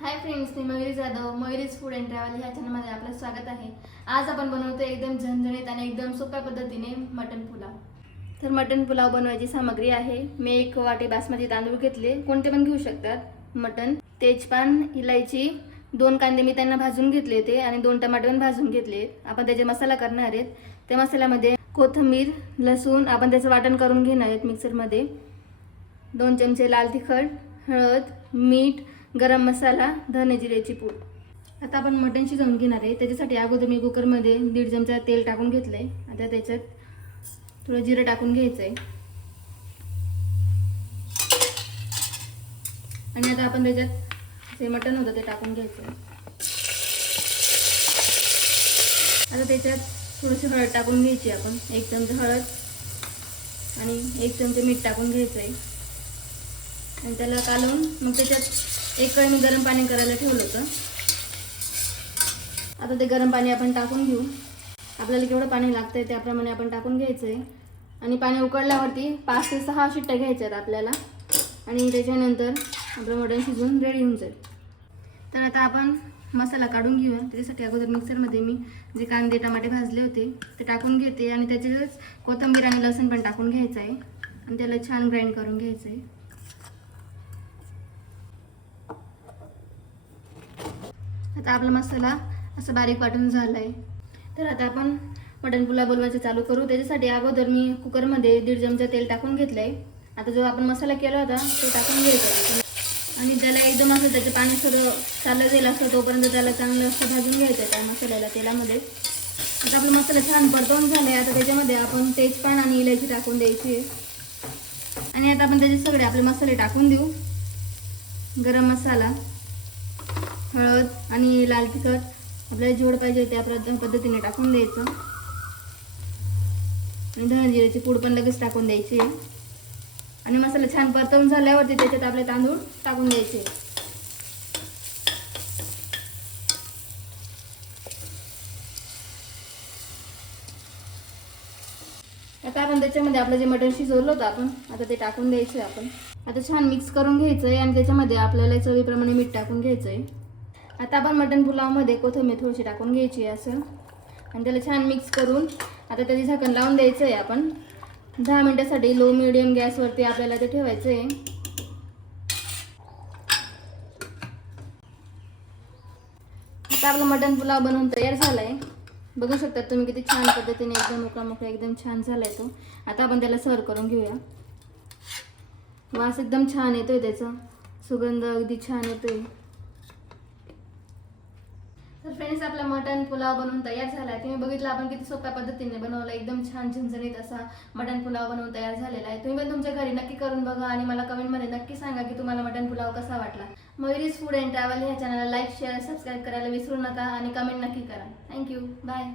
हाय friends, मी Mayuri Jadhav, Mayuri's food and travel ह्या चॅनलमध्ये आपलं स्वागत आहे। आज आपण बनवतोय एकदम झणझणीत आणि एकदम सोप्या पद्धतीने मटन पुलाव। तर मटन पुलाव बनवायची सामग्री आहे, मी 1 वाटी बासमती तांदूळ घेतले, कोणते पण घेऊ शकतात। मटन, तेजपान, इलायची, 2 कांदे मी त्यांना भाजून घेतले होते आणि 2 टमाटे पण भाजून घेतले। आपण त्याचे मसाला करणार आहेत। त्या मसाल्यामध्ये कोथिंबीर, लसूण आपण त्याचं वाटण करून घेणार आहेत मिक्सरमध्ये। 2 चमचे लाल तिखट, हळद, मीठ, गरम मसाला, धने जिऱ्याची पूड। आता आपण मटण शिजवून घेणार आहे। त्याच्यासाठी अगोदर मी कुकरमध्ये 1.5 चमचा तेल टाकून घेतलंय। आता त्याच्यात थोडं जिरं टाकून घ्यायचंय आणि आता आपण त्याच्यात जे मटण होतं ते टाकून घ्यायचंय। आता त्याच्यात थोडीशी हळद टाकून घ्यायची आपण, 1 चमचा हळद आणि 1 चमचा मीठ टाकून घ्यायचंय आणि त्याला कालवून मग त्याच्यात 1 कळी मी गरम पाणी करायला ठेवलं होतं। आता ते गरम पाणी आपण टाकून घेऊ। आपल्याला केवढं पाणी लागतंय त्याप्रमाणे आपण टाकून घ्यायचंय आणि पाणी उकळल्यावरती 5 ते 6 शिट्ट्या घ्यायच्यात आपल्याला आणि त्याच्यानंतर आपलं मटण शिजून रेडी होऊन जाईल। तर आता आपण मसाला काढून घेऊया। त्याच्यासाठी अगोदर मिक्सरमध्ये मी जे कांदे टमाटे भाजले होते ते टाकून घेते आणि त्याच्यातच कोथिंबीर आणि लसूण पण टाकून घ्यायचं आहे आणि त्याला छान ग्राइंड करून घ्यायचं आहे। आता आपला मसाला असा बारीक वाटून झालाय। तर आता आपण मटन पुलाव बनवायचं चालू करू। त्याच्यासाठी अगोदर मी कुकरमध्ये 1.5 चमचा तेल टाकून घेतलंय। आता जो आपण मसाला केला होता तो टाकून घ्यायचा आणि त्याला एकदम असं त्याचं पाणी सगळं चाललं गेलं असं तोपर्यंत त्याला चांगलं असं भाजून घ्यायचं त्या मसाल्याला तेलामध्ये। आता आपला मसाला छान परतवून झालाय। आता त्याच्यामध्ये आपण तेजपान आणि इलायची टाकून द्यायची आहे आणि आता आपण त्याचे सगळे आपले मसाले टाकून देऊ। गरम मसाला, हळद आणि लाल तिखट आपल्याला जेवढं पाहिजे त्या पद्धतीने टाकून द्यायचं आणि धने जिऱ्याची पूड पण लगेच टाकून द्यायची आणि मसाला छान परतवून झाल्यावरती त्याच्यात आपले तांदूळ टाकून द्यायचे। आता आपण त्याच्यामध्ये आपलं जे मटण शिजवलं होतं आपण आता ते टाकून द्यायचं आपण। आता छान मिक्स करून घ्यायचंय आणि त्याच्यामध्ये आपल्याला चवीप्रमाणे मीठ टाकून घ्यायचंय। आता आपण मटन पुलावमध्ये कोथिंबीर थोडीशी टाकून घ्यायची असं आणि त्याला छान मिक्स करून आता त्याचे झाकण लावून द्यायचं आहे आपण 10 मिनिटांसाठी लो मीडियम गॅसवरती आपल्याला ते ठेवायचं आहे। आता आपला मटन पुलाव बनवून तयार झालाय। बघू शकता तुम्ही किती छान पद्धतीने एकदम मोकळा एकदम छान झालाय तो। आता आपण त्याला सर्व करून घेऊया। वास एकदम छान येतोय, त्याचा सुगंध अगदी छान येतोय। तर फ्रेंड्स, आपला मटन पुलाव बनवून तयार झाला आहे। तुम्ही बघितलं आपण किती सोप्या पद्धतीने बनवला, एकदम छान झणझणीत असा मटन पुलाव बनवून तयार झालेला आहे। तुम्ही पण तुमच्या घरी नक्की करून बघा आणि मला कमेंटमध्ये नक्की सांगा की तुम्हाला मटन पुलाव कसा वाटला। मयुरीज फूड अँड ट्रॅव्हल ह्या चॅनलला लाईक, शेअर, सबस्क्राईब करायला विसरू नका आणि कमेंट नक्की करा। Thank you, bye.